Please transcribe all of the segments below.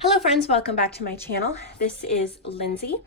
Hello friends, welcome back to my channel. This is Lindsey.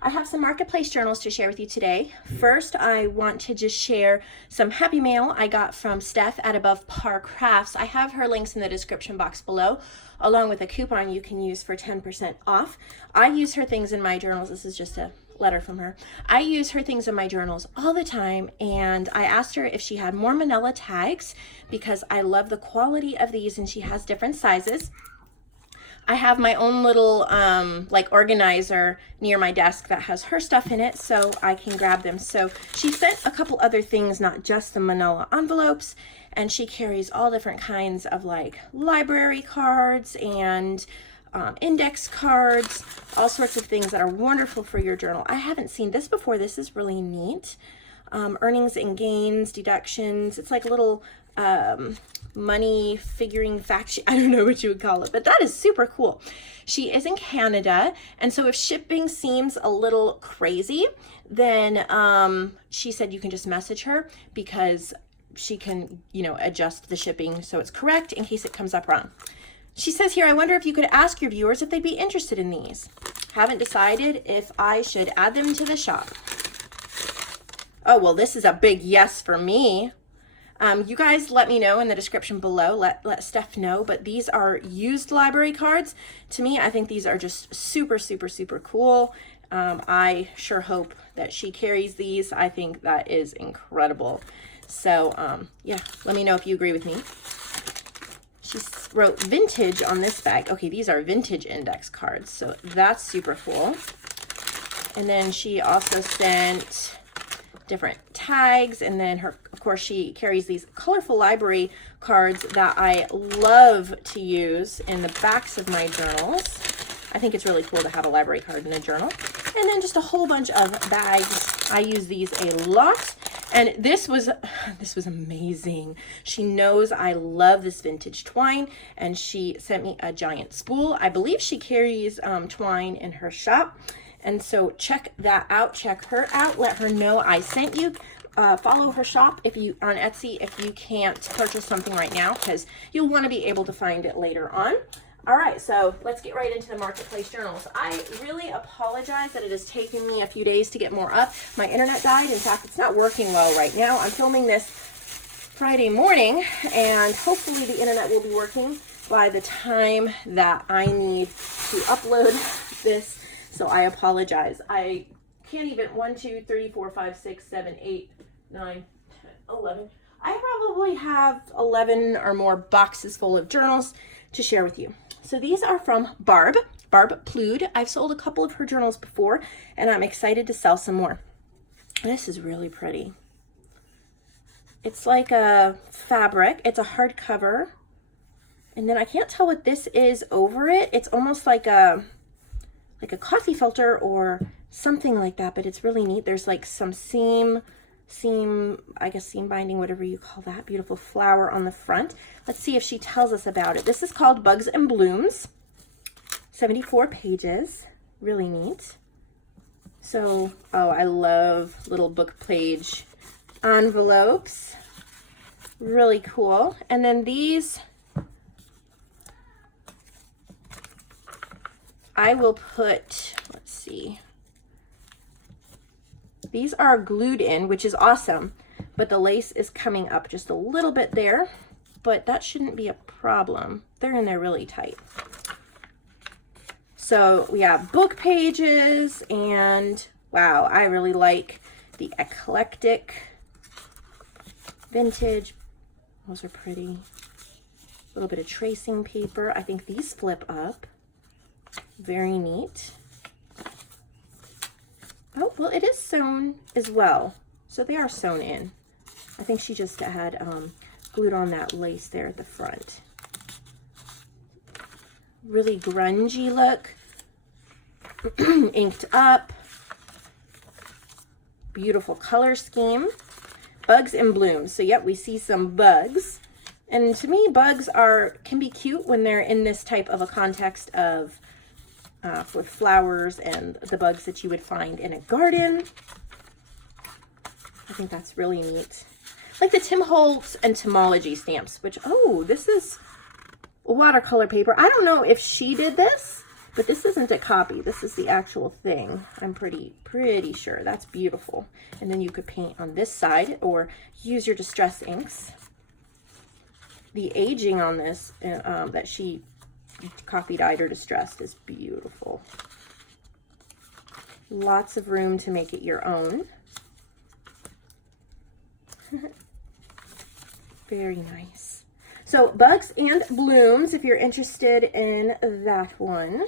I have some marketplace journals to share with you today. First, I want to just share some happy mail I got from Steph at Above Par Crafts. I have her links in the description box below, along with a coupon you can use for 10% off. I use her things in my journals. This is just a letter from her. I use her things in my journals all the time, and I asked her if she had more manila tags because I love the quality of these, and she has different sizes. I have my own little like organizer near my desk that has her stuff in it, so I can grab them. So she sent a couple other things, not just the manila envelopes, and she carries all different kinds of like library cards and index cards, all sorts of things that are wonderful for your journal. I haven't seen this before. This is really neat. Earnings and gains, deductions. It's like little money figuring fact sheet. I don't know what you would call it, but that is super cool. She is in Canada, and so if shipping seems a little crazy, then she said you can just message her because she can, adjust the shipping so it's correct in case it comes up wrong. She says here, I wonder if you could ask your viewers if they'd be interested in these. Haven't decided if I should add them to the shop. Oh, well, this is a big yes for me. You guys let me know in the description below. Let Steph know. But these are used library cards. To me, I think these are just super, super, super cool. I sure hope that she carries these. I think that is incredible. So, yeah, let me know if you agree with me. She wrote vintage on this bag. Okay, these are vintage index cards. So that's super cool. And then she also sent different tags, and then of course she carries these colorful library cards that I love to use in the backs of my journals. I think it's really cool to have a library card in a journal. And then just a whole bunch of bags. I use these a lot, and this was amazing. She knows I love this vintage twine, and she sent me a giant spool. I believe she carries twine in her shop. And so check that out, check her out, let her know I sent you. Follow her shop on Etsy if you can't purchase something right now, because you'll want to be able to find it later on. All right, so let's get right into the marketplace journals. I really apologize that it has taken me a few days to get more up. My internet died. In fact, it's not working well right now. I'm filming this Friday morning, and hopefully the internet will be working by the time that I need to upload this. So I apologize. I can't even, 1, 2, 3, 4, 5, 6, 7, 8, 9, 10, 11. I probably have 11 or more boxes full of journals to share with you. So these are from Barb Plude. I've sold a couple of her journals before, and I'm excited to sell some more. This is really pretty. It's like a fabric. It's a hardcover. And then I can't tell what this is over it. It's almost like a coffee filter or something like that, but it's really neat. There's like some seam binding, whatever you call that. Beautiful flower on the front. Let's see if she tells us about it. This is called Bugs and Blooms. 74 pages. Really neat. So, oh, I love little book page envelopes. Really cool. And then these, I will put, let's see, these are glued in, which is awesome, but the lace is coming up just a little bit there, but that shouldn't be a problem. They're in there really tight. So we have book pages, and wow, I really like the eclectic vintage. Those are pretty. A little bit of tracing paper. I think these flip up. Very neat. Oh, well, it is sewn as well. So they are sewn in. I think she just had glued on that lace there at the front. Really grungy look. Inked up. Beautiful color scheme. Bugs and blooms. So, yep, we see some bugs. And to me, bugs can be cute when they're in this type of a context of with flowers and the bugs that you would find in a garden. I think that's really neat. Like the Tim Holtz entomology stamps, which, oh, this is watercolor paper. I don't know if she did this, but this isn't a copy. This is the actual thing. I'm pretty sure. That's beautiful. And then you could paint on this side or use your distress inks. The aging on this that she copy dyed or distressed is beautiful. Lots of room to make it your own. Very nice. So Bugs and Blooms, if you're interested in that one.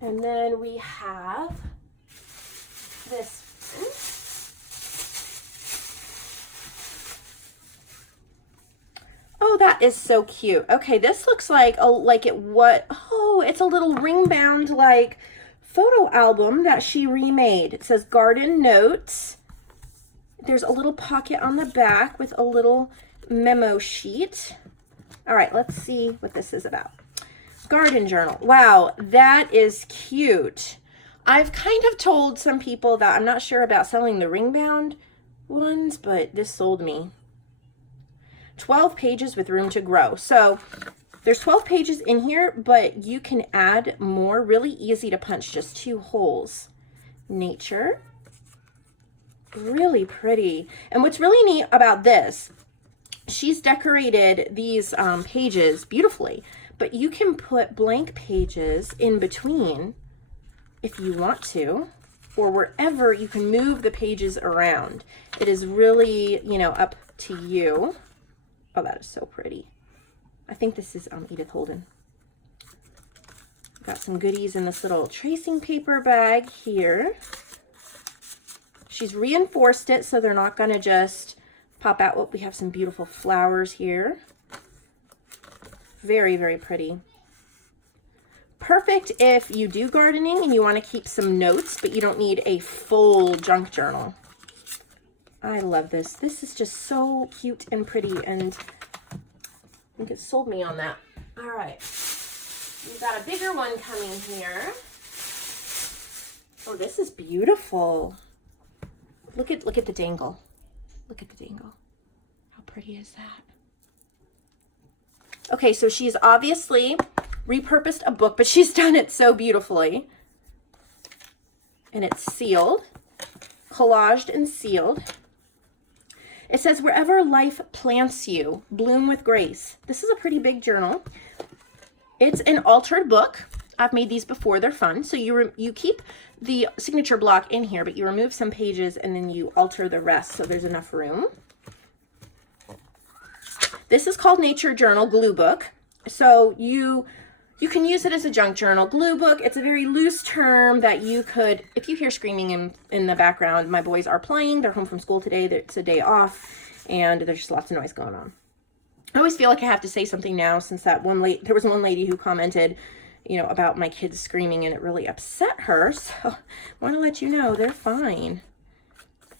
And then we have this one. Oh, that is so cute. Okay, this looks like it's a little ring bound like photo album that she remade. It says Garden Notes. There's a little pocket on the back with a little memo sheet. All right, let's see what this is about. Garden journal. Wow, that is cute. I've kind of told some people that I'm not sure about selling the ring bound ones, but this sold me. 12 pages with room to grow. So there's 12 pages in here, but you can add more. Really easy to punch, just 2 holes. Nature. Really pretty. And what's really neat about this, she's decorated these pages beautifully, but you can put blank pages in between if you want to, or wherever you can move the pages around. It is really, up to you. Oh, that is so pretty. I think this is Edith Holden. Got some goodies in this little tracing paper bag here. She's reinforced it so they're not going to just pop out. Oh, we have some beautiful flowers here. Very, very pretty. Perfect if you do gardening and you want to keep some notes, but you don't need a full junk journal. I love this. This is just so cute and pretty, and I think it sold me on that. All right. We've got a bigger one coming here. Oh, this is beautiful. Look at the dangle. Look at the dangle. How pretty is that? Okay, so she's obviously repurposed a book, but she's done it so beautifully. And it's sealed, collaged and sealed. It says, wherever life plants you, bloom with grace. This is a pretty big journal. It's an altered book. I've made these before. They're fun. So you keep the signature block in here, but you remove some pages and then you alter the rest so there's enough room. This is called Nature Journal Glue Book. So you can use it as a junk journal glue book. It's a very loose term that you could, if you hear screaming in the background, my boys are playing. They're home from school today. It's a day off, and there's just lots of noise going on. I always feel like I have to say something now, since there was one lady who commented, about my kids screaming, and it really upset her. So I want to let you know they're fine.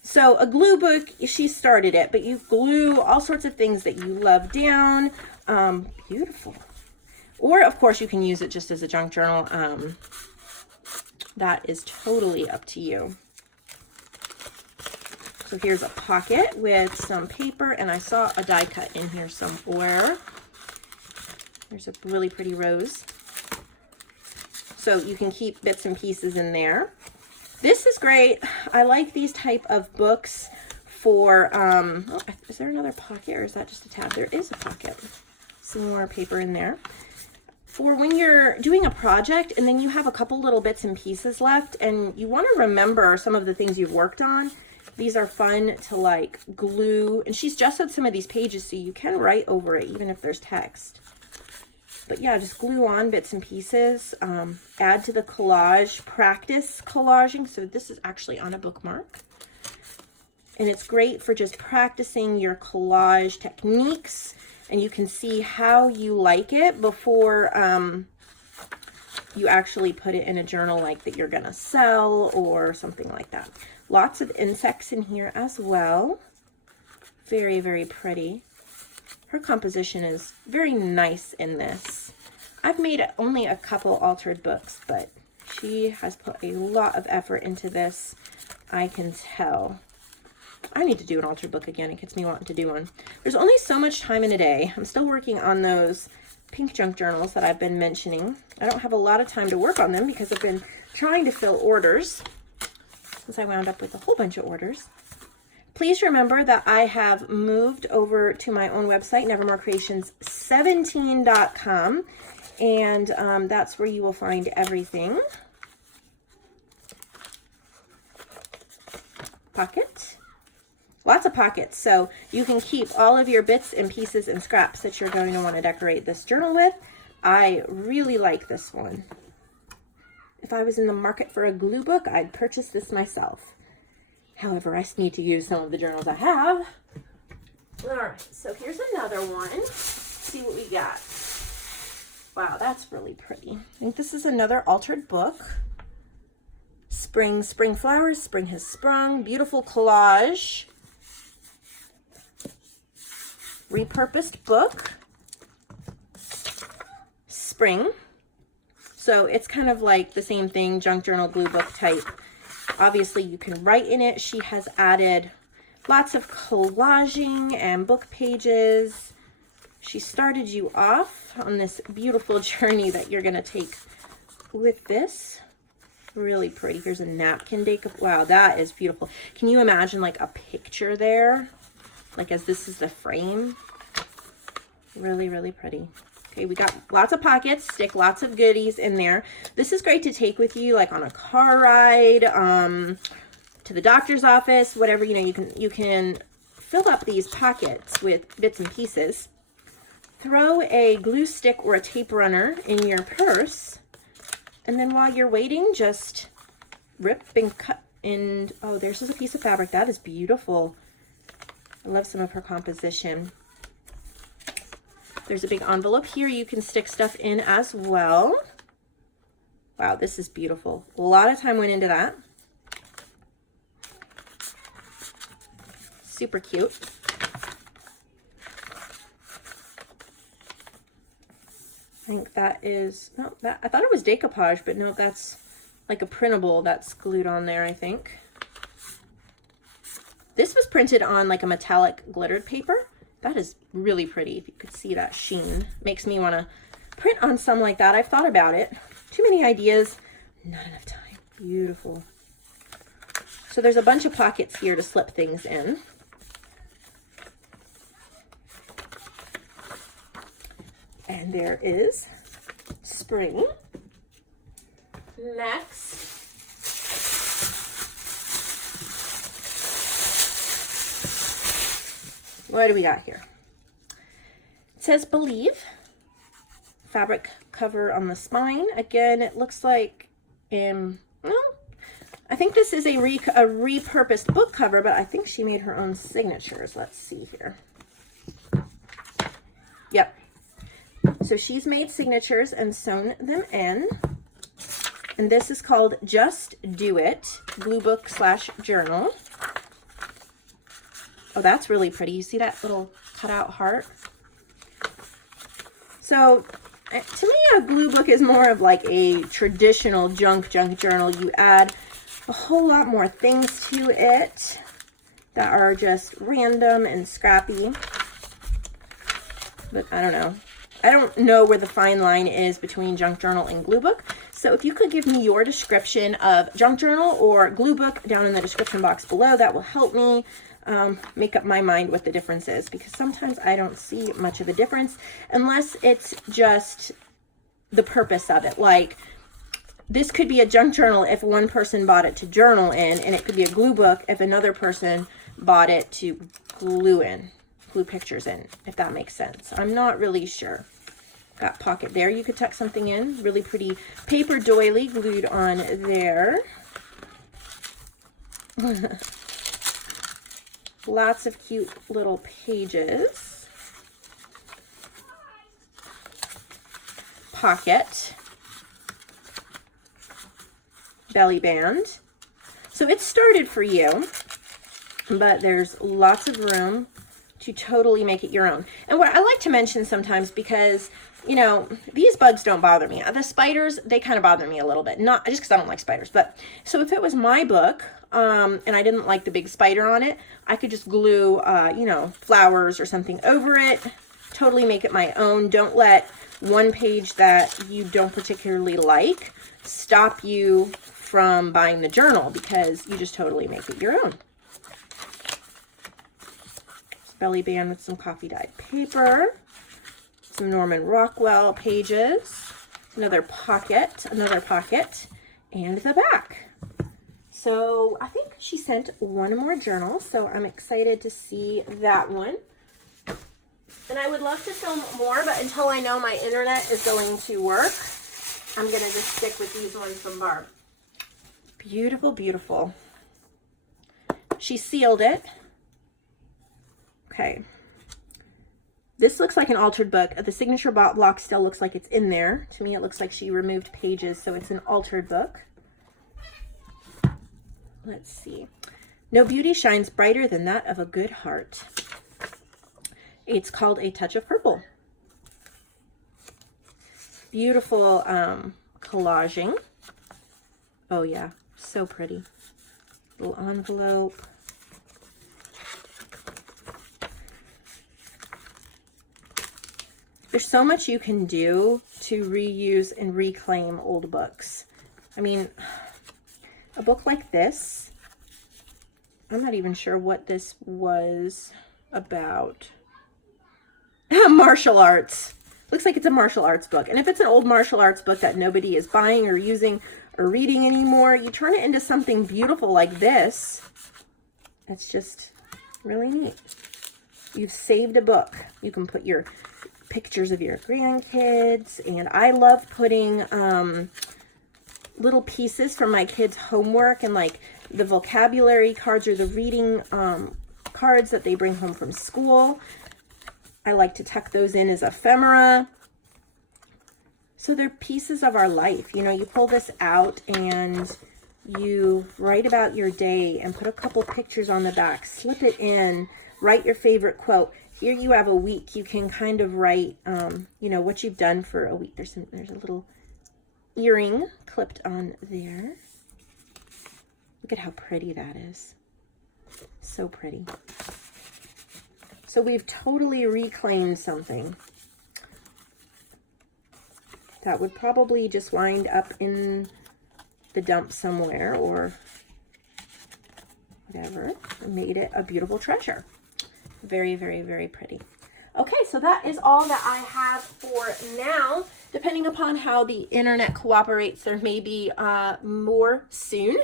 So a glue book, she started it, but you glue all sorts of things that you love down. Beautiful. Or, of course, you can use it just as a junk journal. That is totally up to you. So here's a pocket with some paper, and I saw a die cut in here somewhere. There's a really pretty rose. So you can keep bits and pieces in there. This is great. I like these type of books for, is there another pocket, or is that just a tab? There is a pocket. Some more paper in there. For when you're doing a project and then you have a couple little bits and pieces left and you want to remember some of the things you've worked on, these are fun to like glue. And she's just had some of these pages so you can write over it even if there's text. But yeah, just glue on bits and pieces, add to the collage, practice collaging. So this is actually on a bookmark. And it's great for just practicing your collage techniques. And you can see how you like it before you actually put it in a journal like that you're gonna sell or something like that. Lots of insects in here as well. Very, very pretty. Her composition is very nice in this. I've made only a couple altered books, but she has put a lot of effort into this, I can tell. I need to do an altered book again. It gets me wanting to do one. There's only so much time in a day. I'm still working on those pink junk journals that I've been mentioning. I don't have a lot of time to work on them because I've been trying to fill orders since I wound up with a whole bunch of orders. Please remember that I have moved over to my own website, nevermorecreations17.com, and that's where you will find everything. Pocket. Lots of pockets, so you can keep all of your bits and pieces and scraps that you're going to want to decorate this journal with. I really like this one. If I was in the market for a glue book, I'd purchase this myself. However, I need to use some of the journals I have. All right, so here's another one. Let's see what we got. Wow, that's really pretty. I think this is another altered book. Spring flowers, spring has sprung. Beautiful collage. Repurposed book. Spring. So it's kind of like the same thing, junk journal glue book type. Obviously you can write in it. She has added lots of collaging and book pages. She started you off on this beautiful journey that you're going to take with this. Really pretty. Here's a napkin decor. Wow, that is beautiful. Can you imagine like a picture there? Like as this is the frame. Really, really pretty. Okay, we got lots of pockets. Stick lots of goodies in there. This is great to take with you like on a car ride, to the doctor's office, whatever, you know, you can fill up these pockets with bits and pieces. Throw a glue stick or a tape runner in your purse, and then while you're waiting, just rip and cut. And oh, there's just a piece of fabric. That is beautiful. I love some of her composition. There's a big envelope here. You can stick stuff in as well. Wow, this is beautiful. A lot of time went into that. Super cute. I think that is, no, that, I thought it was decoupage, but no, that's like a printable that's glued on there, I think. This was printed on like a metallic glittered paper. That is really pretty. If you could see that sheen, makes me want to print on some like that. I've thought about it. Too many ideas, not enough time. Beautiful. So there's a bunch of pockets here to slip things in. And there is spring. Next, what do we got here? It says Believe. Fabric cover on the spine. Again, it looks like, well, I think this is a repurposed book cover, but I think she made her own signatures. Let's see here. Yep. So she's made signatures and sewn them in. And this is called Just Do It, glue book / journal. Oh, that's really pretty. You see that little cutout heart? So to me, a glue book is more of like a traditional junk journal. You add a whole lot more things to it that are just random and scrappy. But I don't know. I don't know where the fine line is between junk journal and glue book. So if you could give me your description of junk journal or glue book down in the description box below, that will help me make up my mind what the difference is, because sometimes I don't see much of a difference unless it's just the purpose of it. Like this could be a junk journal if one person bought it to journal in, and it could be a glue book if another person bought it to glue pictures in, if that makes sense. I'm not really sure. Got pocket there. You could tuck something in. Really pretty paper doily glued on there. Lots of cute little pages. Pocket. Belly band. So it started for you, but there's lots of room to totally make it your own. And what I like to mention sometimes, because, you know, these bugs don't bother me. The spiders, they kind of bother me a little bit. Not just because I don't like spiders, but so if it was my book, and I didn't like the big spider on it, I could just glue, you know, flowers or something over it. Totally make it my own. Don't let one page that you don't particularly like stop you from buying the journal, because you just totally make it your own. Belly band with some coffee dyed paper, some Norman Rockwell pages, another pocket, and the back. So I think she sent one more journal, so I'm excited to see that one. And I would love to film more, but until I know my internet is going to work, I'm going to just stick with these ones from Barb. Beautiful, beautiful. She sealed it. Okay. This looks like an altered book. The signature block still looks like it's in there. To me, it looks like she removed pages, so it's an altered book. Let's see. No beauty shines brighter than that of a good heart. It's called A Touch of Purple. Beautiful collaging. Oh yeah, so pretty. Little envelope. There's so much you can do to reuse and reclaim old books. I mean, a book like this, I'm not even sure what this was about. Martial arts. Looks like it's a martial arts book. And if it's an old martial arts book that nobody is buying or using or reading anymore, you turn it into something beautiful like this. It's just really neat. You've saved a book. You can put your pictures of your grandkids, and I love putting little pieces from my kids' homework and like the vocabulary cards or the reading cards that they bring home from school. I like to tuck those in as ephemera. So they're pieces of our life. You know, you pull this out and you write about your day and put a couple pictures on the back, slip it in, write your favorite quote. Here you have a week. You can kind of write, you know, what you've done for a week. There's a little earring clipped on there. Look at how pretty that is. So pretty. So we've totally reclaimed something that would probably just wind up in the dump somewhere or whatever, and made it a beautiful treasure. Very, very, very pretty. Okay, so that is all that I have for now. Depending upon how the internet cooperates, there may be more soon.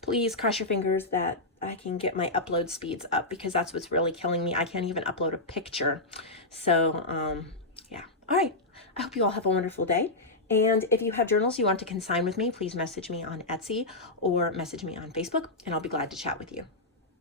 Please cross your fingers that I can get my upload speeds up, because that's what's really killing me. I can't even upload a picture. So, yeah. All right. I hope you all have a wonderful day. And if you have journals you want to consign with me, please message me on Etsy or message me on Facebook, and I'll be glad to chat with you.